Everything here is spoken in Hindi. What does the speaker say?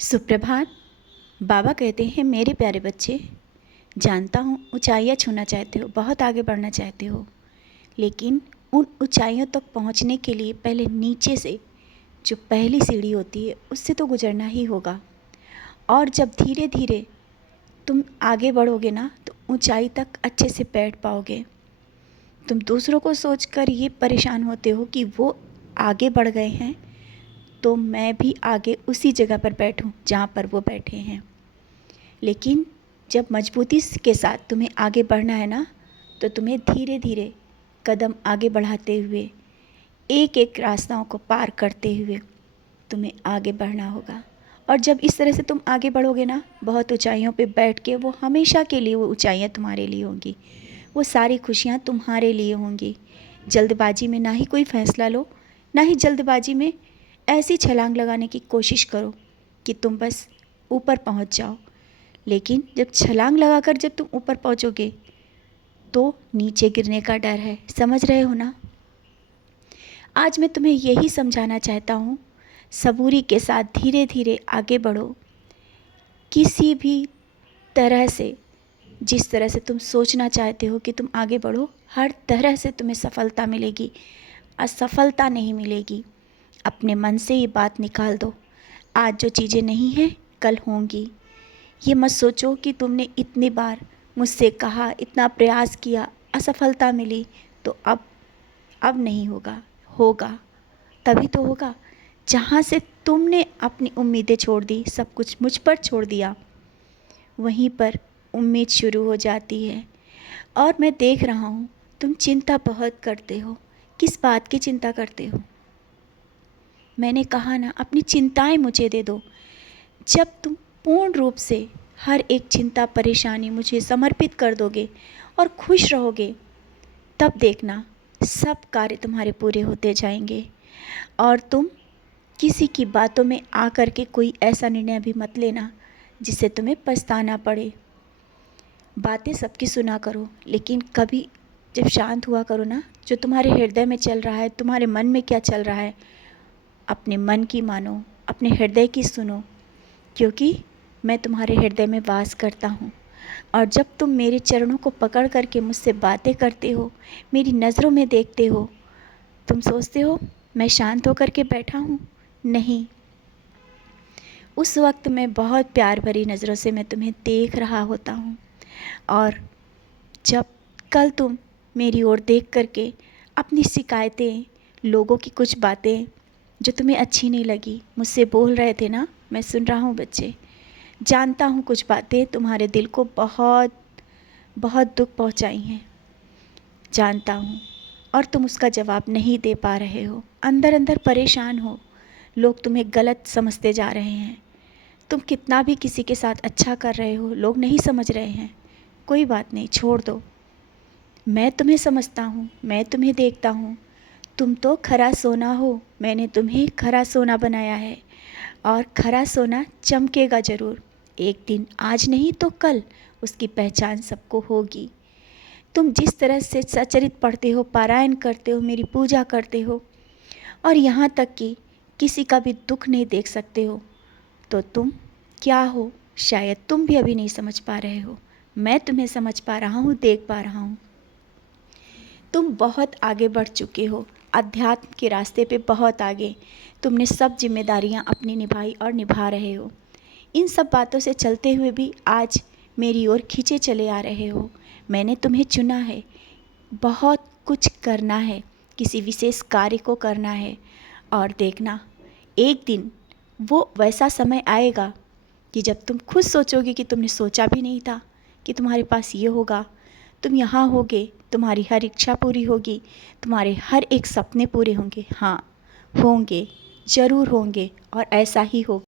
सुप्रभात। बाबा कहते हैं, मेरे प्यारे बच्चे, जानता हूँ ऊंचाइयाँ छूना चाहते हो, बहुत आगे बढ़ना चाहते हो, लेकिन उन ऊंचाइयों तक पहुँचने के लिए पहले नीचे से जो पहली सीढ़ी होती है उससे तो गुजरना ही होगा। और जब धीरे धीरे तुम आगे बढ़ोगे ना तो ऊंचाई तक अच्छे से बैठ पाओगे। तुम दूसरों को सोचकर ये परेशान होते हो कि वो आगे बढ़ गए हैं तो मैं भी आगे उसी जगह पर बैठूं जहाँ पर वो बैठे हैं। लेकिन जब मजबूती के साथ तुम्हें आगे बढ़ना है ना तो तुम्हें धीरे धीरे कदम आगे बढ़ाते हुए एक एक रास्ताओं को पार करते हुए तुम्हें आगे बढ़ना होगा। और जब इस तरह से तुम आगे बढ़ोगे ना, बहुत ऊंचाइयों पे बैठ के, वो हमेशा के लिए वो ऊंचाइयाँ तुम्हारे लिए होंगी, वो सारी खुशियाँ तुम्हारे लिए होंगी। जल्दबाजी में ना ही कोई फ़ैसला लो, ना ही जल्दबाजी में ऐसी छलांग लगाने की कोशिश करो कि तुम बस ऊपर पहुंच जाओ। लेकिन जब छलांग लगाकर जब तुम ऊपर पहुंचोगे तो नीचे गिरने का डर है, समझ रहे हो ना। आज मैं तुम्हें यही समझाना चाहता हूँ, सबूरी के साथ धीरे धीरे आगे बढ़ो। किसी भी तरह से, जिस तरह से तुम सोचना चाहते हो कि तुम आगे बढ़ो, हर तरह से तुम्हें सफलता मिलेगी, असफलता नहीं मिलेगी। अपने मन से ये बात निकाल दो, आज जो चीज़ें नहीं हैं कल होंगी। ये मत सोचो कि तुमने इतनी बार मुझसे कहा, इतना प्रयास किया, असफलता मिली तो अब नहीं होगा। होगा, तभी तो होगा जहाँ से तुमने अपनी उम्मीदें छोड़ दी, सब कुछ मुझ पर छोड़ दिया, वहीं पर उम्मीद शुरू हो जाती है। और मैं देख रहा हूँ तुम चिंता बहुत करते हो। किस बात की चिंता करते हो? मैंने कहा ना, अपनी चिंताएं मुझे दे दो। जब तुम पूर्ण रूप से हर एक चिंता परेशानी मुझे समर्पित कर दोगे और खुश रहोगे, तब देखना सब कार्य तुम्हारे पूरे होते जाएंगे। और तुम किसी की बातों में आकर के कोई ऐसा निर्णय भी मत लेना जिससे तुम्हें पछताना पड़े। बातें सबकी सुना करो, लेकिन कभी जब शांत हुआ करो ना, जो तुम्हारे हृदय में चल रहा है, तुम्हारे मन में क्या चल रहा है, अपने मन की मानो, अपने हृदय की सुनो, क्योंकि मैं तुम्हारे हृदय में वास करता हूँ। और जब तुम मेरे चरणों को पकड़ करके मुझसे बातें करते हो, मेरी नज़रों में देखते हो, तुम सोचते हो मैं शांत होकर के बैठा हूँ? नहीं, उस वक्त मैं बहुत प्यार भरी नज़रों से मैं तुम्हें देख रहा होता हूँ। और जब कल तुम मेरी ओर देख करके अपनी शिकायतें, लोगों की कुछ बातें जो तुम्हें अच्छी नहीं लगी मुझसे बोल रहे थे ना, मैं सुन रहा हूँ बच्चे। जानता हूँ कुछ बातें तुम्हारे दिल को बहुत बहुत दुख पहुँचाई हैं, जानता हूँ। और तुम उसका जवाब नहीं दे पा रहे हो, अंदर अंदर परेशान हो। लोग तुम्हें गलत समझते जा रहे हैं। तुम कितना भी किसी के साथ अच्छा कर रहे हो, लोग नहीं समझ रहे हैं। कोई बात नहीं, छोड़ दो। मैं तुम्हें समझता हूँ, मैं तुम्हें देखता हूँ। तुम तो खरा सोना हो, मैंने तुम्हें खरा सोना बनाया है। और खरा सोना चमकेगा ज़रूर एक दिन, आज नहीं तो कल उसकी पहचान सबको होगी। तुम जिस तरह से सचरित पढ़ते हो, पारायण करते हो, मेरी पूजा करते हो, और यहाँ तक कि किसी का भी दुख नहीं देख सकते हो, तो तुम क्या हो, शायद तुम भी अभी नहीं समझ पा रहे हो। मैं तुम्हें समझ पा रहा हूँ, देख पा रहा हूँ। तुम बहुत आगे बढ़ चुके हो, अध्यात्म के रास्ते पे बहुत आगे। तुमने सब जिम्मेदारियाँ अपनी निभाई और निभा रहे हो। इन सब बातों से चलते हुए भी आज मेरी ओर खींचे चले आ रहे हो। मैंने तुम्हें चुना है, बहुत कुछ करना है, किसी विशेष कार्य को करना है। और देखना, एक दिन वो वैसा समय आएगा कि जब तुम खुद सोचोगे कि तुमने सोचा भी नहीं था कि तुम्हारे पास ये होगा। तुम यहाँ होगे, तुम्हारी हर इच्छा पूरी होगी, तुम्हारे हर एक सपने पूरे होंगे। हाँ, होंगे, ज़रूर होंगे, और ऐसा ही होगा।